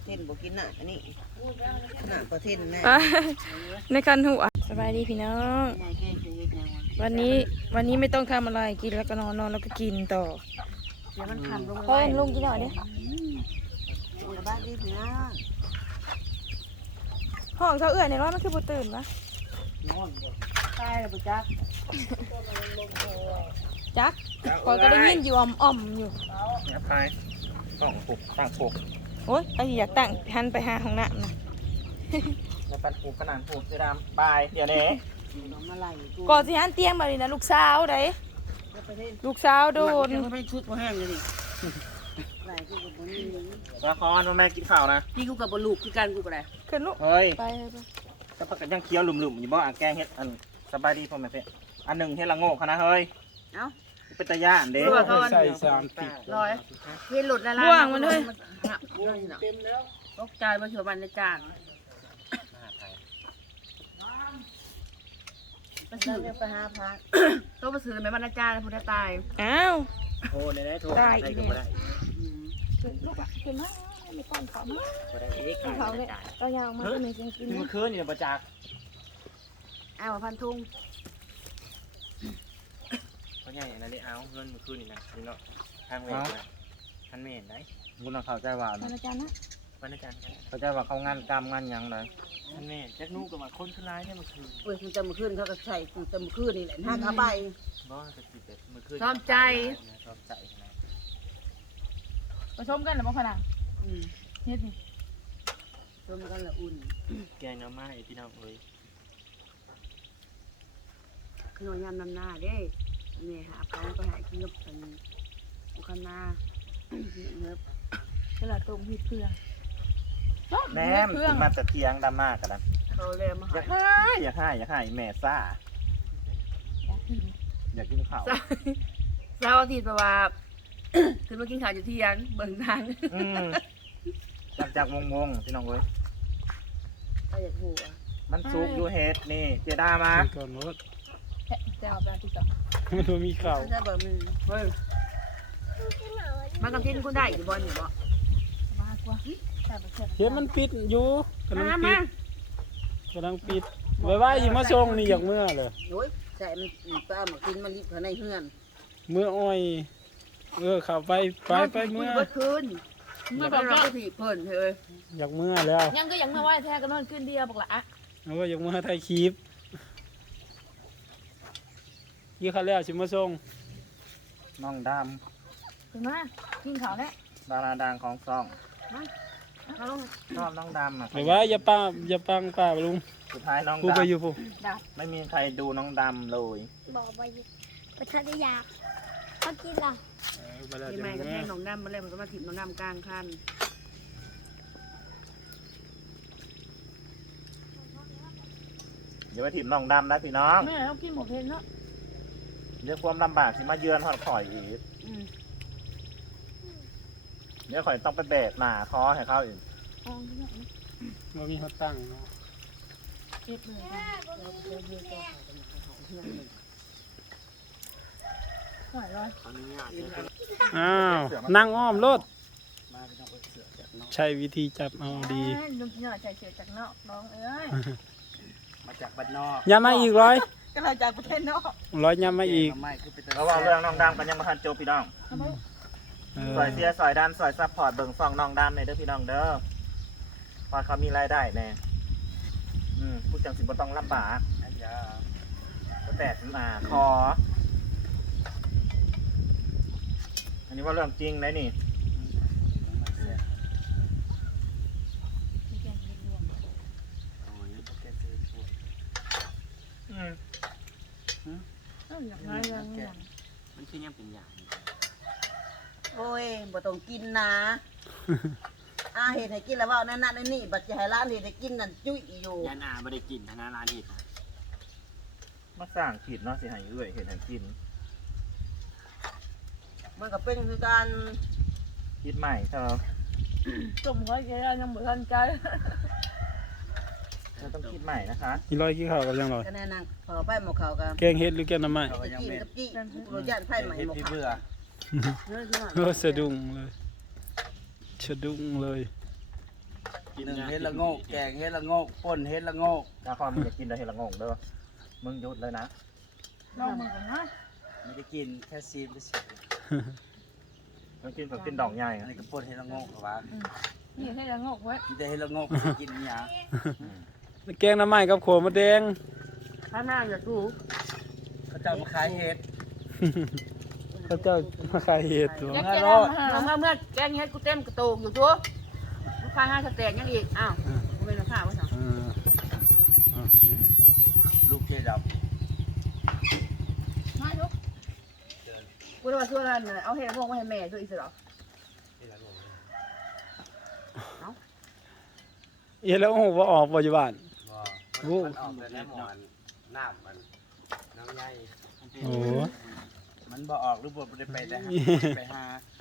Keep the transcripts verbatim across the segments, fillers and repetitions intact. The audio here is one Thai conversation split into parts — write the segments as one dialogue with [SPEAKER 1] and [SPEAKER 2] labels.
[SPEAKER 1] เทนบอกกินหนักอันนี้หนักประเทนแน่
[SPEAKER 2] ในคันหัวสบายดีพี่น้องวันนี้วันนี้ไม่ต้องทำอะไรกินแล้วก็นอนนอนแล้วก็กินต่อ
[SPEAKER 1] เดี๋ยวมันขำลง
[SPEAKER 2] เฮ้ยลุงกินหน่อยดิ
[SPEAKER 1] สบายดีพี่น้อง
[SPEAKER 2] ห้องเขาเอื้อนในร้อนมันคือบ่ตื่นปะ
[SPEAKER 1] ตายแล้วปุ๊จัก
[SPEAKER 2] จักคอยก็ได้ยินอยู่อ่อมอ่อมอยู่
[SPEAKER 3] เนี่ยพายต้องปลุกตั้งปลุก
[SPEAKER 2] โอ๊ยไอ้อยากตั้งหันไปหาห้องน้ำนะ
[SPEAKER 3] แล้วปันปลุกขนาดปลุกสีดำบายเดี๋ยวนี้
[SPEAKER 1] น้องมาไล่กู
[SPEAKER 2] ก่อนสิหันเตียงมาเลยนะลูกสาวเด้ลูกสาวโดน
[SPEAKER 1] มันไม่ชุดมาแห้งเลยดิไล่กูกับบนนี้
[SPEAKER 3] ละครแม่กินข้าวนะ
[SPEAKER 1] พี่กูกับบนลูกคือกันกูก็ได้
[SPEAKER 2] ขึ้นลูก
[SPEAKER 3] เฮ้ย
[SPEAKER 2] ไปไป
[SPEAKER 3] จะพักกันยังเคี้ยวหลุ่มๆอยู่บ่อ่ะแกงเฮ็ดอันสบายดีพ่อแม่เพ่อันหนึ่งเฮ็ดละโง่คณะเฮ้ย
[SPEAKER 1] เอ้า
[SPEAKER 3] เป็นตะย่านเด้
[SPEAKER 4] ใส่สามติด
[SPEAKER 1] ร้อยเฮ็ดหลุดละลาย
[SPEAKER 2] บ่วงมันเลย
[SPEAKER 1] เต็มแล้วตกใจมาเชื่อมันในจานไปซื้อไปหาพักต้องไปซื้อไหมบรรณาจารย์พุทธตาย
[SPEAKER 2] อ้าว
[SPEAKER 3] โอ้ในได้โทร
[SPEAKER 2] ได้
[SPEAKER 3] ได้
[SPEAKER 2] อีก
[SPEAKER 3] ก็
[SPEAKER 2] เนี่ย
[SPEAKER 3] บ่ได้
[SPEAKER 2] ขึ้นลูกอะขึ้นมาไม่ป้อนเขามา
[SPEAKER 3] บ่ได้อีก
[SPEAKER 2] ให้เขาเลยเรายาวมาก็ไม่เสียงกิน
[SPEAKER 3] นี่
[SPEAKER 2] นะ
[SPEAKER 3] มันคืนนี่ประจักษ์
[SPEAKER 1] เอาพันทุ่ง
[SPEAKER 3] เขาใหญ่อันนั้นได้เอาเงินมันคืนนี่นะนี่เนาะทางเวรนะท่านไม่เห็นได้บุญเอาเข้าใจว่า
[SPEAKER 2] บรรณาจารย์นะ
[SPEAKER 3] วันอาจารย์เข้าใจว่าเขางานกรรมงานหยังเลยท่านแม่แจ็คนู้กับมาคนคือร้ายเนี่ยมันคือ
[SPEAKER 1] เว้ยมันจะมาขึ้นเขาก็ใส่มันจะมาขึ้นนี่แหละห้าขาใบ
[SPEAKER 3] บ่จะสิเป็ดมันคือ
[SPEAKER 1] ซ้อมใจ
[SPEAKER 3] ซ้อมใจนะ
[SPEAKER 2] ผสมกันหรือเปล่าขนาด
[SPEAKER 1] อืม
[SPEAKER 2] เฮ็ดนี่
[SPEAKER 1] ซ้อมกันละอุ่น
[SPEAKER 3] แกงน้ำไม้พี่น้องเอ้ย
[SPEAKER 1] ขนมยำน้ำหน้าเด้เนี่ยหาเขาไปหากินกับเป็นบุคนาเนื้อ
[SPEAKER 2] ตลาดตรงพริกเครื่อง
[SPEAKER 3] แม่ม
[SPEAKER 2] เครื่อง
[SPEAKER 3] มาจะเทียงดำมากกันนะ
[SPEAKER 1] เขาเลยมา
[SPEAKER 3] อยา
[SPEAKER 1] หาก
[SPEAKER 3] ให้อยากให้อยากให้แม่ซ่าอยากกินข้าว
[SPEAKER 1] เช้าอาทิตย์แปลว่า ขึ้นมากินข้าวอยู่ที่ยังเบิ่งทาง
[SPEAKER 3] อืมจากจากวงวงพี่น้องเอ้ย
[SPEAKER 1] ก็อยากหัว
[SPEAKER 3] มันซุกอยู่เฮ็ดนี่เจด้ามา
[SPEAKER 4] ก่อนรถ
[SPEAKER 2] แจ่วปลาที่สอง
[SPEAKER 4] มันบ่มีข้าว
[SPEAKER 1] ถ้าแบบมึงเฮ้ยมันกับที่คุณได้อยู่บนอยู่บ่
[SPEAKER 2] มากกว่าแต่บ่เชื่อ
[SPEAKER 4] เห็นมันปิดอยู่กำลัง
[SPEAKER 1] มา
[SPEAKER 4] ปิ
[SPEAKER 1] มา
[SPEAKER 4] ดกำลังปิดไว้ไว้อยู่มาส่งนี่อยากเมื่อเลย
[SPEAKER 1] โอ้ยใส่มันปลาหมากินมันรีบเขาในเฮือน
[SPEAKER 4] เมื่ออ้อยเออเข้าไปไปไปเมื่อ
[SPEAKER 1] เมื่อคืนเมื่อเราก็ถีบเพิ่นเลย
[SPEAKER 4] อยากเมื่อแล้ว
[SPEAKER 2] ยังก็ยังมาไหว้แท้ก็นอนขึ้นเดียวบอกละ
[SPEAKER 4] เอาว่าอยากเมื่อถ่ายคลิปยี่เขาแล้วสิมาส่ง
[SPEAKER 3] น้องด
[SPEAKER 2] ถึงมากินข้าวแล้ว
[SPEAKER 3] ำดาราดังของซอง
[SPEAKER 1] เขาต้อง
[SPEAKER 3] ชอบน้องดำอ่ะ
[SPEAKER 4] ไว้ไว้อย่าป้าอย่าปังป้าลุง
[SPEAKER 3] สุดท้ายน้อง
[SPEAKER 4] กูไปอยู่
[SPEAKER 3] ดำ
[SPEAKER 4] ผู้
[SPEAKER 3] ไม่มีใครดูน้องดำเลย
[SPEAKER 5] บอกไปประทัดยาเขากินล่ะ
[SPEAKER 4] เออไปแล้ว
[SPEAKER 1] ที่
[SPEAKER 4] จะ
[SPEAKER 1] แม่กับ
[SPEAKER 4] เมื่
[SPEAKER 1] แม่
[SPEAKER 4] อ
[SPEAKER 1] หนองน้ำมาเลยมันก็มาถีบหนองน้ำกลางคัน
[SPEAKER 3] เดี๋ยวไปถีบน้องดำนะพี่น้อง
[SPEAKER 2] แม่ต้องกินหมดเพลนเนาะ
[SPEAKER 3] เรื่องความลำบากที่มาเยือนหอดข่อยอีก
[SPEAKER 1] อืม
[SPEAKER 3] เดี๋ยวข่อยต้องไปแบกหนาคอให้เขาอีก
[SPEAKER 2] ทองเนาะ
[SPEAKER 4] ว่ามีเขาตั้งเนาะ
[SPEAKER 2] เก็บเลยหอยร้อย
[SPEAKER 4] อ้าวนั่งอ้อมรถใช้วิธีจับเอาดี
[SPEAKER 2] ลุงกินหน่อยใส่เสือจากนอกน้องเอ้ย
[SPEAKER 3] มาจากบ้านนอก
[SPEAKER 4] อย่ามาอีกร้อย
[SPEAKER 2] ก็เราจากประเทศนอก
[SPEAKER 4] ร้อยอย่ามาอีก
[SPEAKER 3] ระหว่างเรื่องน้องดำกันยังมาทันโจบพี่น้อง
[SPEAKER 2] ทำไม
[SPEAKER 4] เออ
[SPEAKER 3] สอยเสียสอยดันสอยซัพพอร์ตเบิ่งฟองน้องดำในเด้อพี่น้องเด้อพอเขามีรายได้แน่อืมพูดจังสิบ่ต้องลำบากก็แตกมาคอ อันนี้ว่าเรื่องจริงเลยนี่อืม
[SPEAKER 2] อยากได้ยังไง
[SPEAKER 3] มันคือยังเป็นอย่าง
[SPEAKER 1] โอ้ยบ่ต้องกินนะอาเห็ดให้กินแล้วว่านั่นนั่นนี่บัดจะให้ร้านเห็ดให้กินนั่นจุ้ยอยู่
[SPEAKER 6] ยันอาไม่ได้กินธนาร้านเห็ดนะ
[SPEAKER 3] มาสร้างขีดเนาะสิให้เอื้อยเห็นให้กิน
[SPEAKER 1] มันก็เป็นคือการ
[SPEAKER 3] คิดใหม่เถอะ
[SPEAKER 2] จมร้อยแก่ยังเหมือนใจ
[SPEAKER 3] เราต้องคิดใหม่นะคะ
[SPEAKER 4] อีร้อยกี่ข้าวกับยังร้อย
[SPEAKER 1] คะแนนนางขอไปหมกเขากัน
[SPEAKER 4] แกงเฮ็ดหรือแกงหน้ำไม้
[SPEAKER 1] จะกินกับจี้โรยานไผ่ใหม่หมกเขาเนื้อคือว่า
[SPEAKER 4] โอ้สะดุ้งเลยสะดุ้งเลย
[SPEAKER 6] กิน
[SPEAKER 7] หนึ่ง
[SPEAKER 6] ยา
[SPEAKER 7] เฮ็ดละโงกแกงเฮ็ดละโงกป่นเฮ็ดละโงก
[SPEAKER 3] ถ้าพ่อมึงอยากกินได้เห็ดละงงเด้อมึงหยุดเลยนะ
[SPEAKER 2] ลองมือก่อนนะ
[SPEAKER 7] ไม่ได้กินแค่ซีมไปสิ
[SPEAKER 3] มึงกินแบบกินดอกใหญ่
[SPEAKER 7] อันนี้ก็ป่นเฮ็ดละโงกครับว่า
[SPEAKER 2] นี่ให้ละงอกไว้
[SPEAKER 7] มีแต่เฮ็ดละโงกสิกินอีหยัง
[SPEAKER 4] แกงน้ำไหม้กับโขมมะแดง
[SPEAKER 1] ข้างหน้าอย่าดู
[SPEAKER 7] เขาเจ้ามาขายเฮ็ด
[SPEAKER 4] พระเจ้ามาขายเห็ดตัว
[SPEAKER 2] แกง
[SPEAKER 7] มา
[SPEAKER 2] แกง
[SPEAKER 7] โลด
[SPEAKER 1] เมื่อเมื่อเมื่อแกงเฮ็ดกูเต็มกระโตกอยู่ตัวลูกค้าห้าสแต็กยังอีกอ้าวกูเป็นลูกค้าว่าสั่ง
[SPEAKER 4] เออโอเค
[SPEAKER 7] ลูกเจดับ
[SPEAKER 2] มาลูก
[SPEAKER 1] กูเลยว่าช่วยกันเอาเฮ็ดพวกมาให้แม่ด้วยอีกสิหรอ
[SPEAKER 4] เอะแล้วโอ้โหว่าออกปัจจุบัน โอ้
[SPEAKER 6] มันออกแต่ในหมอนน้ำมันน้ำใหญ่
[SPEAKER 4] โอ้
[SPEAKER 7] มันบ่ออกหรือบ่ได้ไปแต่หาไปหา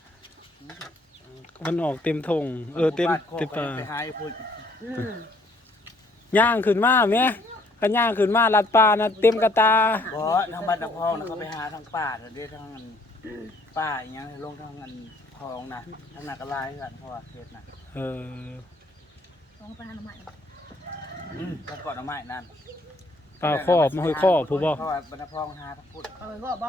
[SPEAKER 4] มันออกเต็มทงเออเต็ม
[SPEAKER 7] บ้านโคก
[SPEAKER 4] เต็ม
[SPEAKER 7] ก็
[SPEAKER 4] ป่า
[SPEAKER 7] ยังไปหาให้พูด
[SPEAKER 1] อืม
[SPEAKER 4] ย่างขึ้นมาแม่กันย่างขึ้นมาลัดป่านะเต็มกระตา
[SPEAKER 7] บ่ทางบ้านทางพองนะเขาไปหาทางป่าเด้อทางอันป่าอีหยังลงทางอันพองนะทางนากระลายกันเพราะว่าเขตน่ะ
[SPEAKER 4] เออ
[SPEAKER 2] ลองไปหาหน่อไม้
[SPEAKER 7] อืมทางเกาะหน่อไม้นั่น
[SPEAKER 4] ปลาครอบมาห้อยครอบผู้บ่
[SPEAKER 7] เพราะว่าบรรพองหาทางพุทธ
[SPEAKER 1] เอาไปก็บ่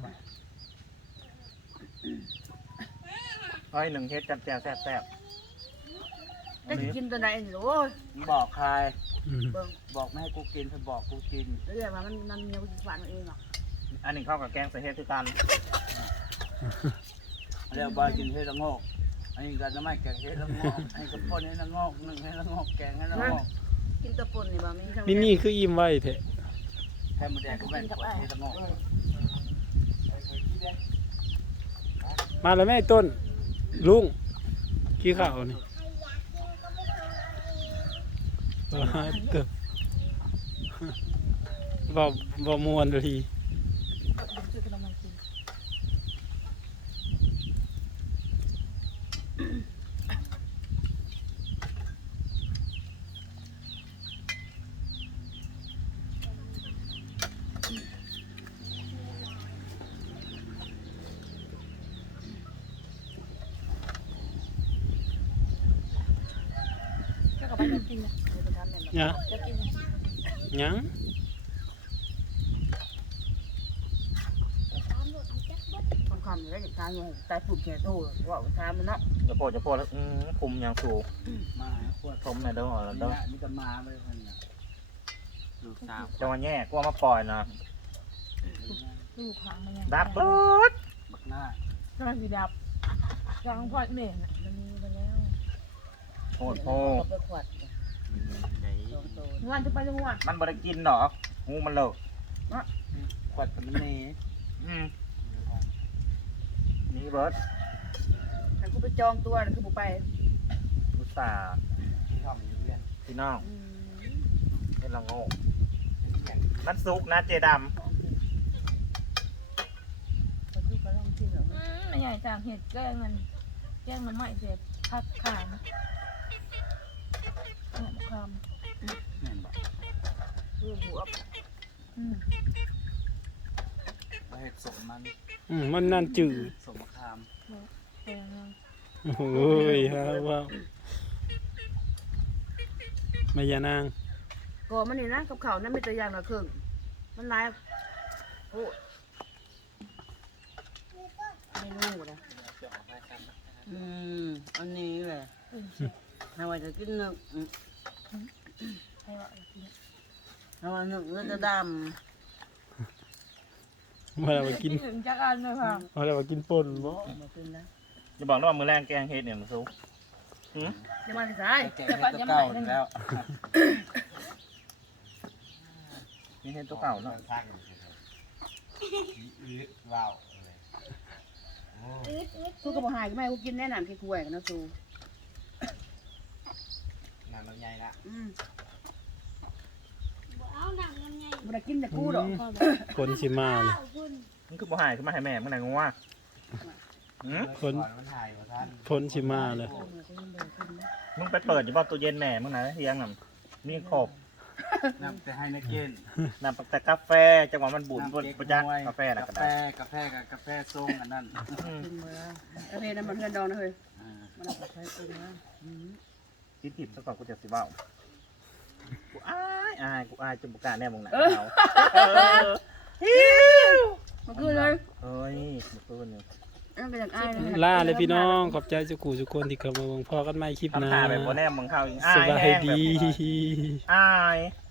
[SPEAKER 3] เฮ้ยหนึ่งเฮ็ดจับแจวแซ่บแซ่บ
[SPEAKER 1] จะกินตัวไหนสิโอ้ย
[SPEAKER 7] บอกใคร
[SPEAKER 4] อืม
[SPEAKER 1] เบิ่ง
[SPEAKER 7] บอกไม่ให้กูกินเธอบอกกูกิน
[SPEAKER 1] เรื่องว่ามันมันมีกูฝันเองหรอก
[SPEAKER 3] อันนี้เข้ากับแกงใส่เฮ็ดคือกัน
[SPEAKER 7] เรียกว่ากินเฮ็ดละโงกอันนี้ก็จะไม่แกงเฮ็ดละโงกอันนี้ก็ป่นเฮ็ดละโงกหนึ่งเฮ็ดละโงกแกงเฮ็ดละโงก
[SPEAKER 1] กินตะปุ่นนี่บ่มีทั้ง
[SPEAKER 4] นี่นี่คืออิ่มไว้แท้
[SPEAKER 7] แค่หมดแดงก็แม่นป่นเฮ็ดละโงก
[SPEAKER 4] มาแล้วแม่ต้นลุงกี่ข้าวนี่ว้าเตึบ่บ่ม่วนเลย
[SPEAKER 2] ซื้อขนมมากิน ก็กลับไปกินนะ
[SPEAKER 4] เนี่ย
[SPEAKER 2] จะกิน
[SPEAKER 4] ยัง
[SPEAKER 1] คำคำแล้วอย่างทางอยู่ตายผูกแขนโตว่าทางมันเนาะ
[SPEAKER 3] จะโปรดจะโปรดแล้วอืมคุมอย่างสูง
[SPEAKER 7] มาขวด
[SPEAKER 3] ชมในอยเด้อหอ
[SPEAKER 7] นี่
[SPEAKER 3] เด้อ
[SPEAKER 7] นะนี่ก็มาไปคนน่ะ
[SPEAKER 6] ลูกสาว
[SPEAKER 3] จะมาแย่กลัวมาปล่อยนะ
[SPEAKER 2] ลูกหางมันยัง
[SPEAKER 3] ดับเบิด
[SPEAKER 7] บักหน้า
[SPEAKER 2] ก็สีดับกลางพอดเมนมันมีไปแล้ว
[SPEAKER 3] โหดโห
[SPEAKER 1] เอาไปขวด
[SPEAKER 6] ไหน
[SPEAKER 1] สองโต
[SPEAKER 2] งานจะไปจังหวัด
[SPEAKER 3] มันบ่ได้กินดอกงูมันเลิก
[SPEAKER 7] ขวดมันนี่
[SPEAKER 3] อืมนี่เบิร์ด
[SPEAKER 1] แต่กูไปจองตัวแล้วคือบ่ไป
[SPEAKER 3] อุตส่าห์
[SPEAKER 7] ชอบอยู่เรียน
[SPEAKER 3] พี่น้อง
[SPEAKER 1] อืม
[SPEAKER 3] เฮ็ดละโงกมันสุกนะเจด
[SPEAKER 1] ไปดูกระลองที่เหรอ
[SPEAKER 2] ไม่ใหญ่จากเห็ดแกงมันแกงมันไม่เจ็บพักขาดนะเนี่ยค
[SPEAKER 7] แม่นบอก
[SPEAKER 1] คือหัว
[SPEAKER 2] ำอืม
[SPEAKER 7] ว่าเห็ดสมมัน
[SPEAKER 4] อืมมันนั่นจืด
[SPEAKER 7] สมมะขาม
[SPEAKER 2] แกงมัน
[SPEAKER 4] โอ้ยฮะว้าวมายานาง
[SPEAKER 1] ก่อมันนี่นะกับเขานั่นไม่ตัวอย่างละครึ่งมันหลายโอ้เมนูนะอืมอันนี้แหละถ้าว่าจะกินหนึ่งอืม
[SPEAKER 2] ให้ว่ากิน
[SPEAKER 1] ถ้าว่าหนึ่งก็จะด
[SPEAKER 4] มาแล้วมากิน
[SPEAKER 2] หนึ่งจักอันเลยค่ะ
[SPEAKER 4] มาแล้วมากินป่นบ่
[SPEAKER 1] ำมากินนะ
[SPEAKER 3] ำจะบอกนะว่ามือแรงแกงเฮ็ดเนี่ยมันสุกหืม
[SPEAKER 1] จะมาที่สาย
[SPEAKER 7] แกงเห็ดตัวเก่าแล้ว
[SPEAKER 3] นี่เฮ็ดตัวเก่าเนาะ
[SPEAKER 6] อืดว้าว
[SPEAKER 1] สู้กับบ่หายก็ไม่กูกินแน่นอนขี้กล้วยกันนะสู้
[SPEAKER 6] น้ำลำไยละ
[SPEAKER 1] อืม
[SPEAKER 5] เอาหนังมันไง
[SPEAKER 1] บ่ได้กินแต่กูดอก
[SPEAKER 4] คนสิมาเลย
[SPEAKER 5] เอาคุณ
[SPEAKER 3] มันคือบ่หายคือมาให้แม่มึงไหนงัวหืม
[SPEAKER 4] คน
[SPEAKER 6] ก่อนมันถ่ายว่าท่าน
[SPEAKER 4] คนสิมาเลย
[SPEAKER 3] มึงไปเปิดอยู่บ่ตู้เย็นแม่มึงไหนเฮียงน่ะมีครบ
[SPEAKER 7] นำไปให้นักเกณฑ์
[SPEAKER 3] น้ำแต่กาแฟจังหวะมันบุญบนประจักษ์กาแฟน่ะก็
[SPEAKER 7] กาแฟ
[SPEAKER 3] ได้
[SPEAKER 7] กาแฟกับกาแฟส้มอันนั้น
[SPEAKER 3] อืม
[SPEAKER 1] กินมาแล้วกาแฟน้ำมันเงินดองนะเฮ้ย
[SPEAKER 7] อ่า
[SPEAKER 1] มันเอาไปใช้กินนะอืม
[SPEAKER 3] คิดผิดซะก่อนกูจะสิเว้ากูอายอายกูอายจนบุกล้าแน่มึงหนาเขา
[SPEAKER 2] มาคืนเลย
[SPEAKER 3] เฮ้ยเมื่อคืนนี่
[SPEAKER 2] นั่นเป็นอย่างอ้ายเลย
[SPEAKER 4] ลาเลยพี่น้องขอบใจสุกูสุกคนที่เข้ามาเบิ่งพอกันใหม่คลิปหน้า
[SPEAKER 3] ทำตาแบบโบแน่มึงเข้าอีกอา
[SPEAKER 4] ส
[SPEAKER 3] ย
[SPEAKER 4] บาย
[SPEAKER 3] แห้งแบบ
[SPEAKER 4] ดี
[SPEAKER 3] อาย